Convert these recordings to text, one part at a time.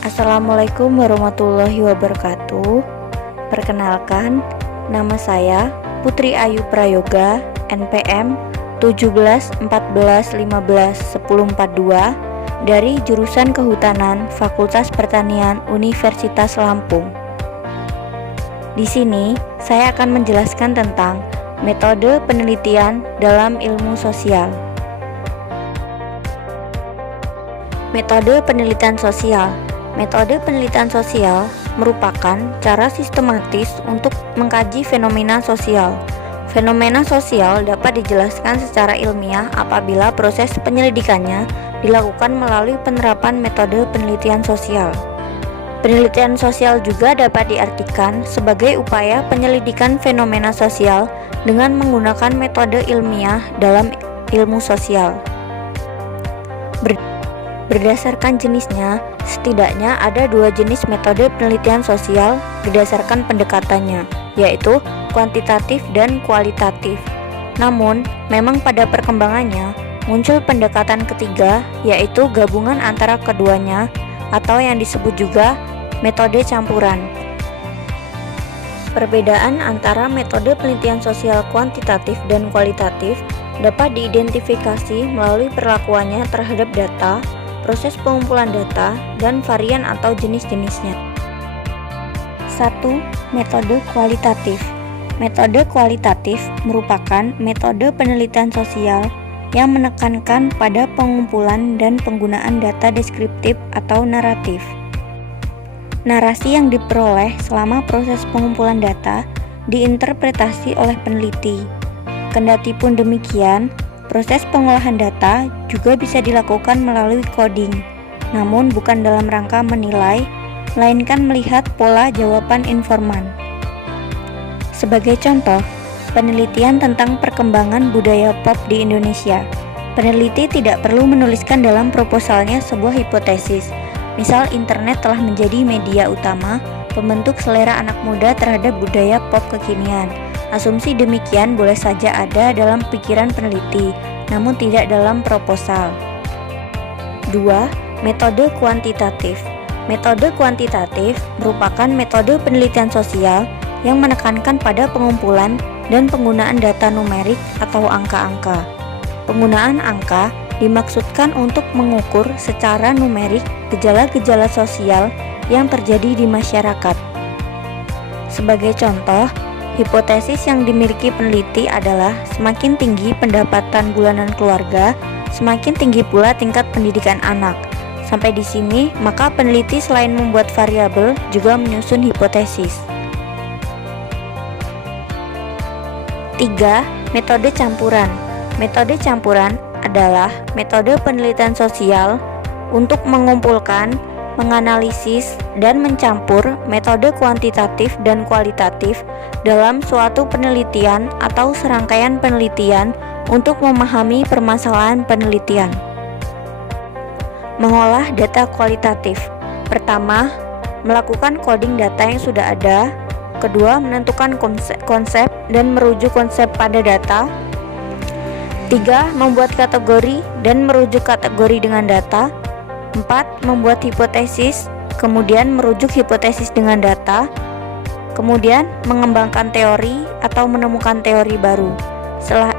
Assalamualaikum warahmatullahi wabarakatuh. Perkenalkan, nama saya Putri Ayu Prayoga, NPM 1714151042 dari jurusan Kehutanan Fakultas Pertanian Universitas Lampung. Di sini, saya akan menjelaskan tentang metode penelitian dalam ilmu sosial. Metode penelitian sosial. Metode penelitian sosial merupakan cara sistematis untuk mengkaji fenomena sosial. Fenomena sosial dapat dijelaskan secara ilmiah apabila proses penyelidikannya dilakukan melalui penerapan metode penelitian sosial. Penelitian sosial juga dapat diartikan sebagai upaya penyelidikan fenomena sosial dengan menggunakan metode ilmiah dalam ilmu sosial. Berdasarkan jenisnya, setidaknya ada dua jenis metode penelitian sosial berdasarkan pendekatannya, yaitu kuantitatif dan kualitatif. Namun, memang pada perkembangannya muncul pendekatan ketiga, yaitu gabungan antara keduanya atau yang disebut juga metode campuran. Perbedaan antara metode penelitian sosial kuantitatif dan kualitatif dapat diidentifikasi melalui perlakuannya terhadap data, proses pengumpulan data, dan varian atau jenis-jenisnya. 1. Metode kualitatif. Metode kualitatif merupakan metode penelitian sosial yang menekankan pada pengumpulan dan penggunaan data deskriptif atau naratif. Narasi yang diperoleh selama proses pengumpulan data diinterpretasi oleh peneliti. Kendati pun demikian, proses pengolahan data juga bisa dilakukan melalui coding, namun bukan dalam rangka menilai, melainkan melihat pola jawaban informan. Sebagai contoh, penelitian tentang perkembangan budaya pop di Indonesia. Peneliti tidak perlu menuliskan dalam proposalnya sebuah hipotesis, misal internet telah menjadi media utama pembentuk selera anak muda terhadap budaya pop kekinian. Asumsi demikian boleh saja ada dalam pikiran peneliti, namun tidak dalam proposal. 2. Metode kuantitatif. Metode kuantitatif merupakan metode penelitian sosial yang menekankan pada pengumpulan dan penggunaan data numerik atau angka-angka. Penggunaan angka dimaksudkan untuk mengukur secara numerik gejala-gejala sosial yang terjadi di masyarakat. Sebagai contoh, hipotesis yang dimiliki peneliti adalah semakin tinggi pendapatan bulanan keluarga, semakin tinggi pula tingkat pendidikan anak. Sampai di sini, maka peneliti selain membuat variabel juga menyusun hipotesis. 3. Metode campuran. Metode campuran adalah metode penelitian sosial untuk mengumpulkan, menganalisis, dan mencampur metode kuantitatif dan kualitatif dalam suatu penelitian atau serangkaian penelitian untuk memahami permasalahan penelitian. Mengolah data kualitatif. Pertama, melakukan coding data yang sudah ada. Kedua, menentukan konsep dan merujuk konsep pada data. 3. Membuat kategori dan merujuk kategori dengan data. 4. Membuat hipotesis, kemudian merujuk hipotesis dengan data, kemudian mengembangkan teori atau menemukan teori baru.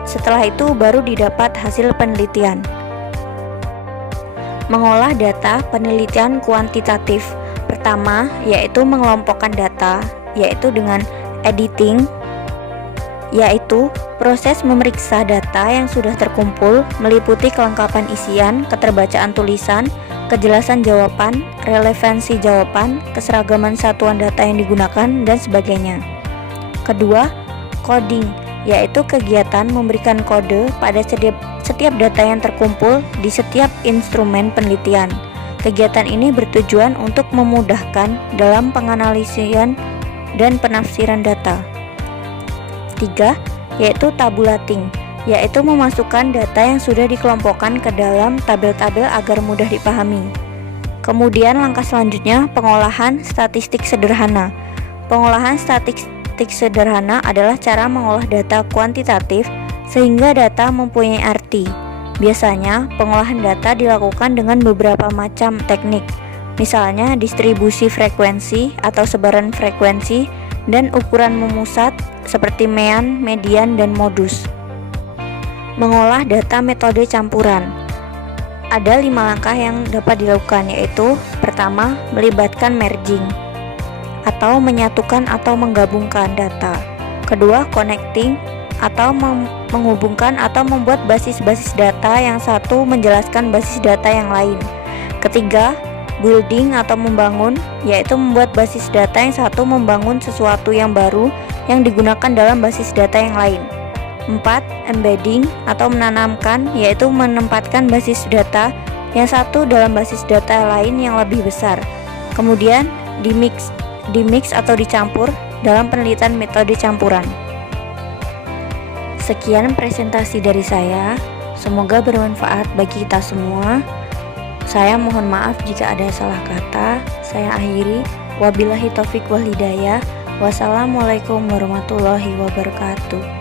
Setelah itu baru didapat hasil penelitian. Mengolah data penelitian kuantitatif. Pertama, yaitu mengelompokkan data, yaitu dengan editing, yaitu proses memeriksa data yang sudah terkumpul meliputi kelengkapan isian, keterbacaan tulisan, kejelasan jawaban, relevansi jawaban, keseragaman satuan data yang digunakan, dan sebagainya. Kedua, coding, yaitu kegiatan memberikan kode pada setiap data yang terkumpul di setiap instrumen penelitian. Kegiatan ini bertujuan untuk memudahkan dalam penganalisian dan penafsiran data. 3. Yaitu tabulating, yaitu memasukkan data yang sudah dikelompokkan ke dalam tabel-tabel agar mudah dipahami. Kemudian langkah selanjutnya pengolahan statistik sederhana. Pengolahan statistik sederhana adalah cara mengolah data kuantitatif sehingga data mempunyai arti. Biasanya, pengolahan data dilakukan dengan beberapa macam teknik. misalnya distribusi frekuensi atau sebaran frekuensi, dan ukuran memusat seperti mean, median, dan modus. Mengolah data metode campuran. Ada 5 langkah yang dapat dilakukan, yaitu pertama, melibatkan merging atau menyatukan atau menggabungkan data. Kedua, connecting atau menghubungkan atau membuat basis-basis data yang satu menjelaskan basis data yang lain. Ketiga, building atau membangun, yaitu membuat basis data yang satu membangun sesuatu yang baru yang digunakan dalam basis data yang lain. 4. Embedding atau menanamkan, yaitu menempatkan basis data yang satu dalam basis data lain yang lebih besar. Kemudian dimix atau dicampur dalam penelitian metode campuran. Sekian presentasi dari saya, semoga bermanfaat bagi kita semua. Saya mohon maaf jika ada salah kata. Saya akhiri, wabillahi taufik wal hidayah. Wassalamualaikum warahmatullahi wabarakatuh.